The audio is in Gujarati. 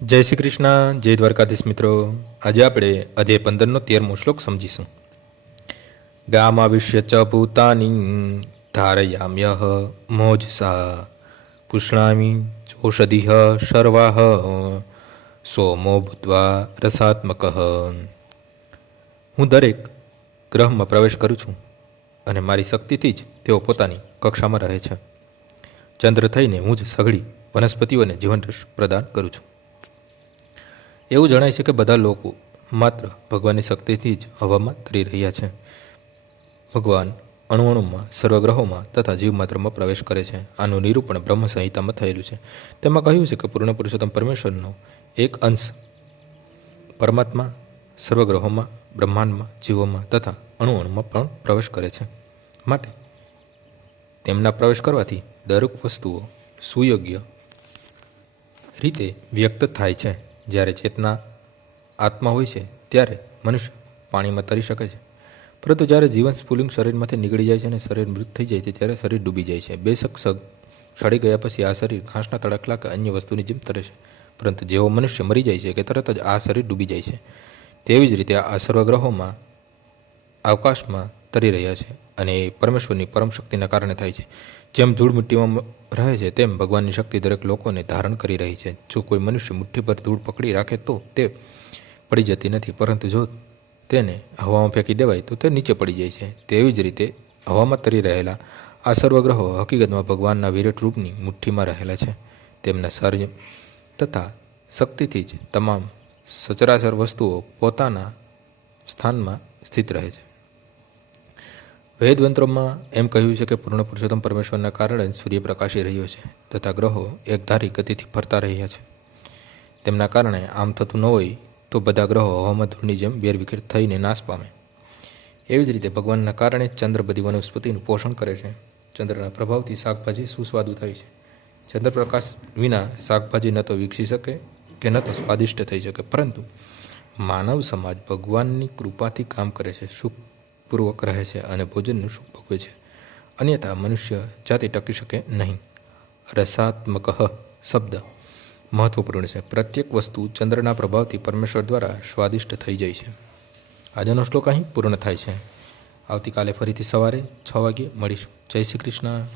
જય શ્રી કૃષ્ણ, જય દ્વારકાધીશ મિત્રો. આજે આપણે અધ્યાય 15નો 13મો શ્લોક સમજીશું. ગામાવિશ્ય ચ ભૂતાની ધારયામ્યહ મોજસા પુષ્ણામી ચોષધિહ સર્વાહ સોમો ભૂત્વા રસાત્મક. હું દરેક ગ્રહમાં પ્રવેશ કરું છું અને મારી શક્તિથી જ તેઓ પોતાની કક્ષામાં રહે છે. ચંદ્ર થઈને હું જ સઘળી વનસ્પતિઓને જીવનરસ પ્રદાન કરું છું. એવું જણાય છે કે બધા લોકો માત્ર ભગવાનની શક્તિથી જ હવામાં તરી રહ્યા છે. ભગવાન અણુઅણુમાં સર્વગ્રહોમાં તથા જીવમાત્રમાં પ્રવેશ કરે છે. આનું નિરૂપણ બ્રહ્મ સંહિતામાં થયેલું છે. તેમાં કહ્યું છે કે પૂર્ણ પુરુષોત્તમ પરમેશ્વરનો એક અંશ પરમાત્મા સર્વગ્રહોમાં, બ્રહ્માંડમાં, જીવોમાં તથા અણુઅણુમાં પણ પ્રવેશ કરે છે. માટે તેમના પ્રવેશ કરવાથી દરેક વસ્તુઓ સુયોગ્ય રીતે વ્યક્ત થાય છે. જ્યારે ચેતના આત્મા હોય છે ત્યારે મનુષ્ય પાણીમાં તરી શકે છે, પરંતુ જ્યારે જીવન સ્ફુલિંગ શરીરમાંથી નીકળી જાય છે અને શરીર મૃત થઈ જાય છે ત્યારે શરીર ડૂબી જાય છે. બેશક સડી ગયા પછી આ શરીર ઘાસના તડકલા કે અન્ય વસ્તુની જેમ તરે છે, પરંતુ જેવો મનુષ્ય મરી જાય છે કે તરત જ આ શરીર ડૂબી જાય છે. તેવી જ રીતે આ સર્વગ્રહોમાં અવકાશમાં તરી રહ્યા છે અને એ પરમેશ્વરની પરમ શક્તિના કારણે થાય છે. જેમ ધૂળ મિટ્ટીમાં રહે છે તેમ ભગવાનની શક્તિ દરેક લોકોને ધારણ કરી રહી છે. જો કોઈ મનુષ્ય મુઠ્ઠી પર ધૂળ પકડી રાખે તો તે પડી જતી નથી, પરંતુ જો તેને હવામાં ફેંકી દેવાય તો તે નીચે પડી જાય છે. તેવી જ રીતે હવામાં તરી રહેલા આ સર્વગ્રહો હકીકતમાં ભગવાનના વિરાટ રૂપની મુઠ્ઠીમાં રહેલા છે. તેમના સર્જ તથા શક્તિથી જ તમામ સચરાચર વસ્તુઓ પોતાના સ્થાનમાં સ્થિત રહે છે. વેદવંત્રોમાં એમ કહ્યું છે કે પૂર્ણ પુરુષોત્તમ પરમેશ્વરના કારણે સૂર્ય પ્રકાશી રહ્યો છે તથા ગ્રહો એકધારી ગતિથી ફરતા રહ્યા છે. તેમના કારણે આમ થતું ન હોય તો બધા ગ્રહો હવામાં ધૂળની જેમ વેરવિખેર થઈને નાશ પામે. એવી જ રીતે ભગવાનના કારણે ચંદ્ર બધી વનસ્પતિનું પોષણ કરે છે. ચંદ્રના પ્રભાવથી શાકભાજી સુસ્વાદુ થાય છે. ચંદ્રપ્રકાશ વિના શાકભાજી ન તો વિકસી શકે કે ન તો સ્વાદિષ્ટ થઈ શકે, પરંતુ માનવ સમાજ ભગવાનની કૃપાથી કામ કરે છે, સુખપૂર્વક રહે છે અને ભોજનનું સુખ ભોગવે છે. અન્યથા મનુષ્ય જાતિ ટકી શકે નહીં. રસાત્મક શબ્દ મહત્વપૂર્ણ છે. પ્રત્યેક વસ્તુ ચંદ્રના પ્રભાવથી પરમેશ્વર દ્વારા સ્વાદિષ્ટ થઈ જાય છે. આજનો શ્લોક અહીં પૂર્ણ થાય છે. આવતીકાલે ફરીથી સવારે 6 વાગ્યે મળીશું. જય શ્રી કૃષ્ણ.